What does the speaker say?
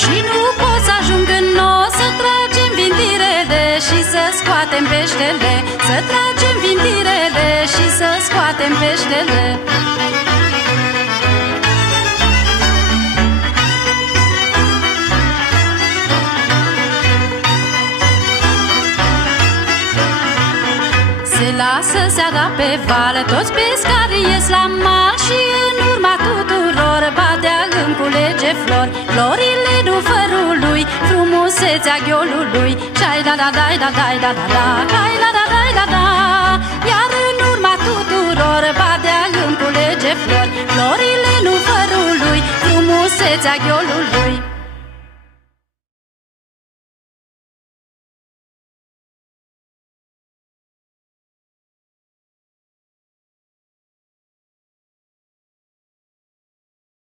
Și nu pot să ajung în nou, să tragem vintirele și să scoatem peștele. Să tragem vintirele și să scoatem peștele. Se lasă seara pe val, toți pescarii ies la mal și în urma tuturor badea îmi culege flori. Florile dufărului, frumusețea ghiolului, și-ai da da dai da dai da da da, hai la da dai da da. Iar în urma tuturor badea îmi culege flori. Florile dufărului, frumusețea ghiolului,